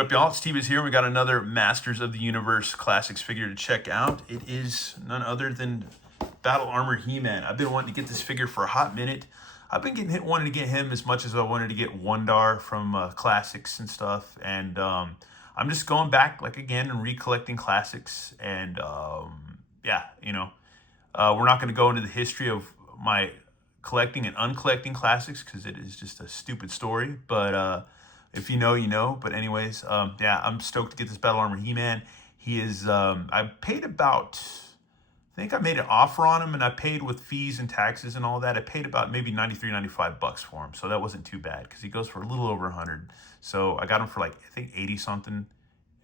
What up, y'all? It's Steve is here. We got another Masters of the Universe Classics figure to check out. It is none other than Battle Armor He-Man. I've been wanting to get this figure for a hot minute. I've been wanting to get him as much as I wanted to get Wondar from Classics and stuff. And I'm just going back, like, again, and recollecting Classics. And yeah, we're not going to go into the history of my collecting and uncollecting Classics because it is just a stupid story. But if you know, you know. But anyways, yeah, I'm stoked to get this Battle Armor He-Man. He is, I paid about, I think I made an offer on him, and I paid with fees and taxes and all that. I paid about maybe 93, 95 bucks for him. So that wasn't too bad because he goes for a little over 100. So I got him for like, I think 80 something.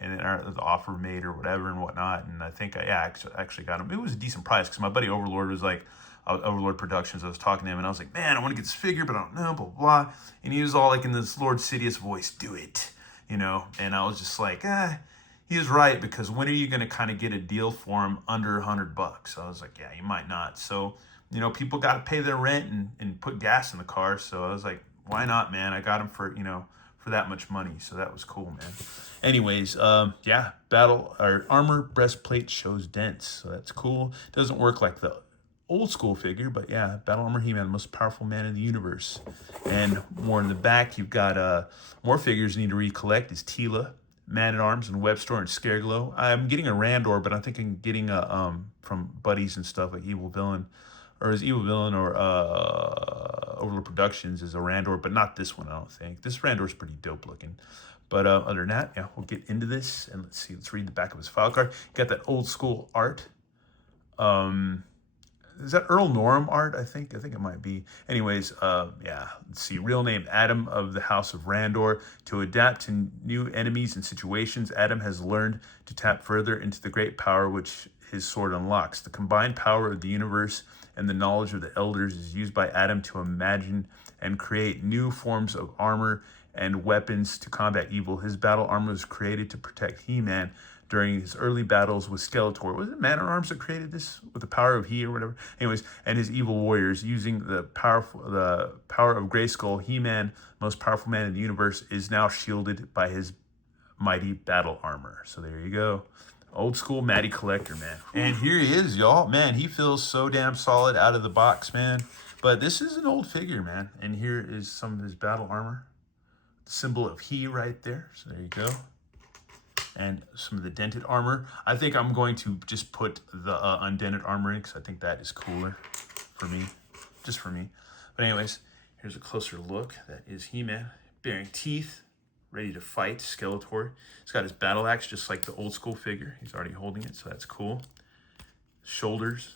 And then the offer made or whatever and whatnot. And I think I actually got him. It was a decent price because my buddy Overlord was like, Overlord Productions. I was talking to him and I was like, man, I want to get this figure, but I don't know, blah, blah, blah. And he was all like in this Lord Sidious voice, do it, And I was just like, he was right, because when are you going to kind of get a deal for him under 100 bucks? So I was like, yeah, you might not. So, people got to pay their rent and put gas in the car. So I was like, why not, man? I got him for that much money. So that was cool, man. Anyways, yeah, armor breastplate shows dents. So that's cool. Doesn't work like the old school figure, but yeah, Battle Armor He-Man, most powerful man in the universe. And more in the back, you've got more figures you need to recollect. Is Teela, Man-at-Arms, and Webstor, and Scareglow. I'm getting a Randor, but I'm thinking getting a from Buddies and stuff, like Evil Villain, or Overlord Productions is a Randor, but not this one, I don't think. This Randor's pretty dope looking. But other than that, yeah, we'll get into this, and let's see. Let's read the back of his file card. Got that old school art. Is that Earl Norem art? I think it might be. Anyways, yeah, let's see. Real name, Adam of the House of Randor. To adapt to new enemies and situations, Adam has learned to tap further into the great power which his sword unlocks. The combined power of the universe and the knowledge of the elders is used by Adam to imagine and create new forms of armor and weapons to combat evil. His battle armor was created to protect He-Man during his early battles with Skeletor. Was it Man-at-Arms that created this with the power of He or whatever? Anyways, and his evil warriors using the power of Grayskull. He-Man, most powerful man in the universe, is now shielded by his mighty battle armor. So there you go. Old school Matty collector, man. And here he is, y'all. Man, he feels so damn solid out of the box, man. But this is an old figure, man. And here is some of his battle armor. The symbol of He right there. So there you go. And some of the dented armor. I think I'm going to just put the undented armor in because I think that is cooler for me. Just for me. But anyways, here's a closer look. That is He-Man, baring teeth, ready to fight Skeletor. He's got his battle axe just like the old school figure. He's already holding it, so that's cool. Shoulders.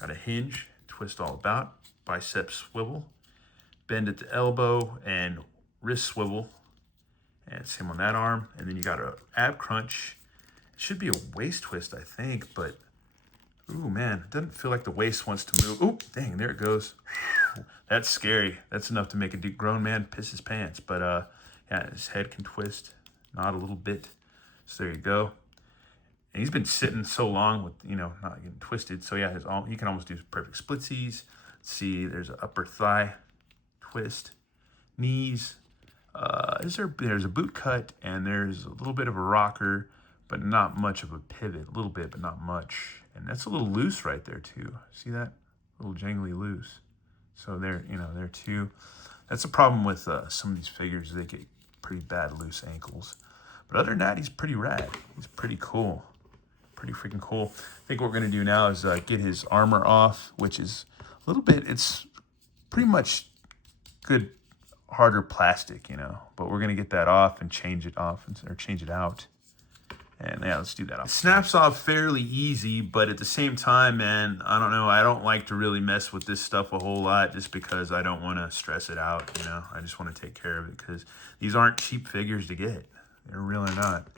Got a hinge, twist all about. Bicep swivel. Bend at the elbow and wrist swivel. And same on that arm. And then you got a ab crunch. It should be a waist twist, I think, but ooh, man, it doesn't feel like the waist wants to move. Ooh, dang, there it goes. That's scary. That's enough to make a grown man piss his pants. But yeah, his head can twist, nod a little bit. So there you go. And he's been sitting so long with, not getting twisted. So yeah, he can almost do perfect splitsies. Let's see, there's an upper thigh twist, knees. There's a boot cut, and there's a little bit of a rocker, but not much of a pivot. A little bit, but not much. And that's a little loose right there too. See that? A little jangly loose. So there too. That's a problem with some of these figures. They get pretty bad loose ankles. But other than that, he's pretty rad. He's pretty cool. Pretty freaking cool. I think what we're going to do now is get his armor off, which is a little bit, it's pretty much good harder plastic, but we're gonna get that off and change it off, or change it out. And yeah, let's do that. It snaps off fairly easy, but at the same time, man, I don't know, I don't like to really mess with this stuff a whole lot just because I don't want to stress it out. I just want to take care of it because these aren't cheap figures to get. They're really not.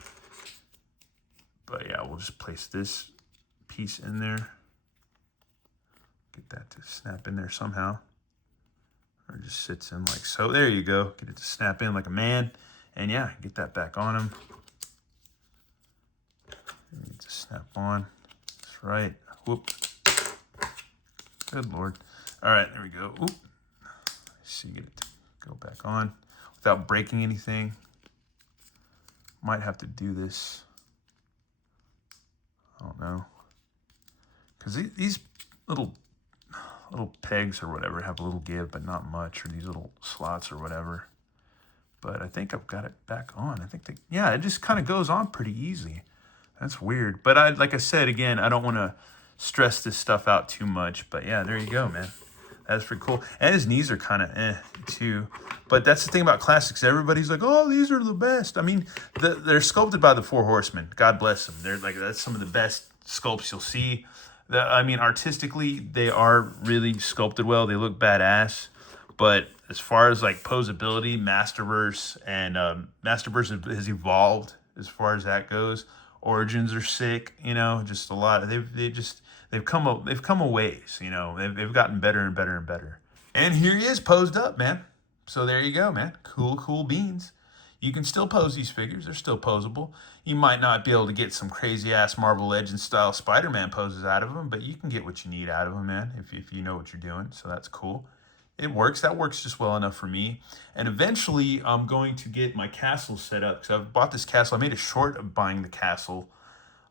But yeah, we'll just place this piece in there, get that to snap in there somehow. Or just sits in like so. There you go. Get it to snap in like a man. And yeah, get that back on him. Need to snap on. That's right. Whoop. Good Lord. All right, there we go. Oop. See, get it to go back on without breaking anything. Might have to do this. I don't know. Because these little pegs or whatever have a little give, but not much, or these little slots or whatever. But I think I've got it back on. I think yeah, it just kind of goes on pretty easy. That's weird. But like I said, again, I don't want to stress this stuff out too much. But yeah, there you go, man. That's pretty cool. And his knees are kind of too. But that's the thing about classics. Everybody's like, oh, these are the best. I mean, they're sculpted by the Four Horsemen. God bless them. They're like, that's some of the best sculpts you'll see. I mean, artistically, they are really sculpted well. They look badass. But as far as like posability, Masterverse and Masterverse has evolved as far as that goes. Origins are sick, you know, just a lot. They've come a ways, you know. They've gotten better and better and better. And here he is posed up, man. So there you go, man. Cool beans. You can still pose these figures. They're still posable. You might not be able to get some crazy ass Marvel Legends style Spider-Man poses out of them, but you can get what you need out of them, man, if you know what you're doing. So that's cool. It works. That works just well enough for me. And eventually, I'm going to get my castle set up because I've bought this castle. I made a short of buying the castle.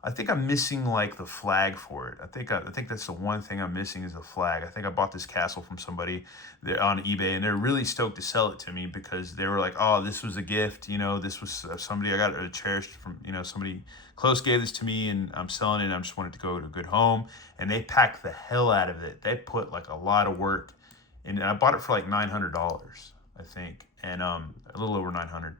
I think I'm missing like the flag for it. I think that's the one thing I'm missing is the flag. I think I bought this castle from somebody there on eBay, and they're really stoked to sell it to me because they were like, "Oh, this was a gift. You know, this was somebody I got cherished from. You know, somebody close gave this to me, and I'm selling it. And I just wanted to go to a good home." And they packed the hell out of it. They put like a lot of work. And I bought it for like $900, I think, and a little over 900,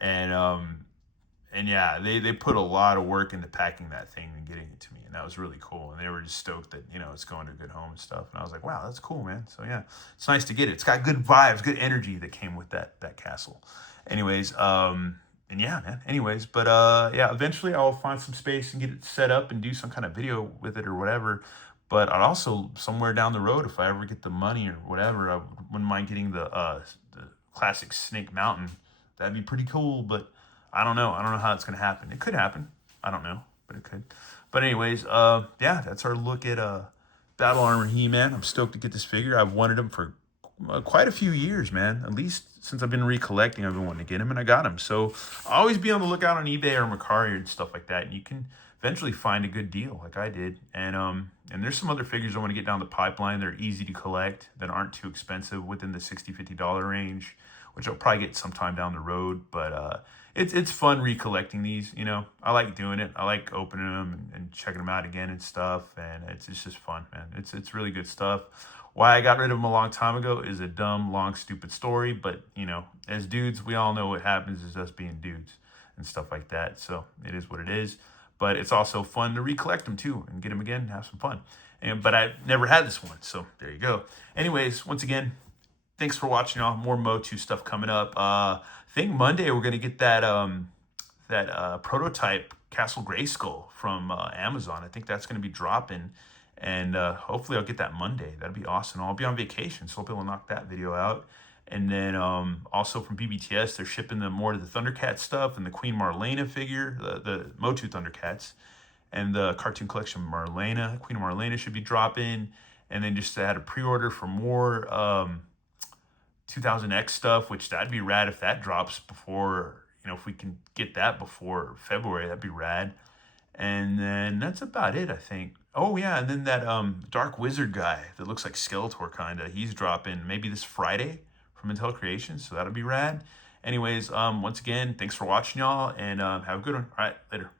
and yeah, they put a lot of work into packing that thing and getting it to me, and that was really cool. And they were just stoked that it's going to a good home and stuff. And I was like, wow, that's cool, man. So yeah, it's nice to get it. It's got good vibes, good energy that came with that castle. Anyways, and yeah, man. Anyways, but yeah, eventually I'll find some space and get it set up and do some kind of video with it or whatever. But I'd also, somewhere down the road, if I ever get the money or whatever, I wouldn't mind getting the classic Snake Mountain. That'd be pretty cool, but I don't know. I don't know how it's going to happen. It could happen. I don't know, but it could. But anyways, yeah, that's our look at Battle Armor He-Man. I'm stoked to get this figure. I've wanted him for quite a few years, man. At least since I've been recollecting, I've been wanting to get him, and I got him. So I'll always be on the lookout on eBay or Mercari and stuff like that, and you can eventually find a good deal like I did. And there's some other figures I want to get down the pipeline. They're easy to collect, that aren't too expensive, within the $60, $50 range, which I'll probably get sometime down the road. But it's fun recollecting these, you know. I like doing it. I like opening them and checking them out again and stuff. And it's just fun, man. It's really good stuff. Why I got rid of them a long time ago is a dumb, long, stupid story. But, you know, as dudes, we all know what happens is us being dudes and stuff like that. So it is what it is. But it's also fun to recollect them too and get them again and have some fun. But I've never had this one, so there you go. Anyways, once again, thanks for watching, y'all. More Motu stuff coming up. I think Monday we're gonna get that prototype Castle Grayskull from Amazon. I think that's gonna be dropping, and hopefully I'll get that Monday. That'd be awesome. I'll be on vacation, so I'll be able to knock that video out. And then also from BBTS, they're shipping more of the Thundercat stuff and the Queen Marlena figure, the Motu Thundercats, and the cartoon collection Marlena. Queen Marlena should be dropping. And then just had a pre-order for more 2000X stuff, which that'd be rad if that drops before, if we can get that before February, that'd be rad. And then that's about it, I think. Oh, yeah, and then that Dark Wizard guy that looks like Skeletor, kind of, he's dropping maybe this Friday from Mattel Creations, so that'll be rad. Anyways, once again, thanks for watching, y'all, and have a good one. All right, later.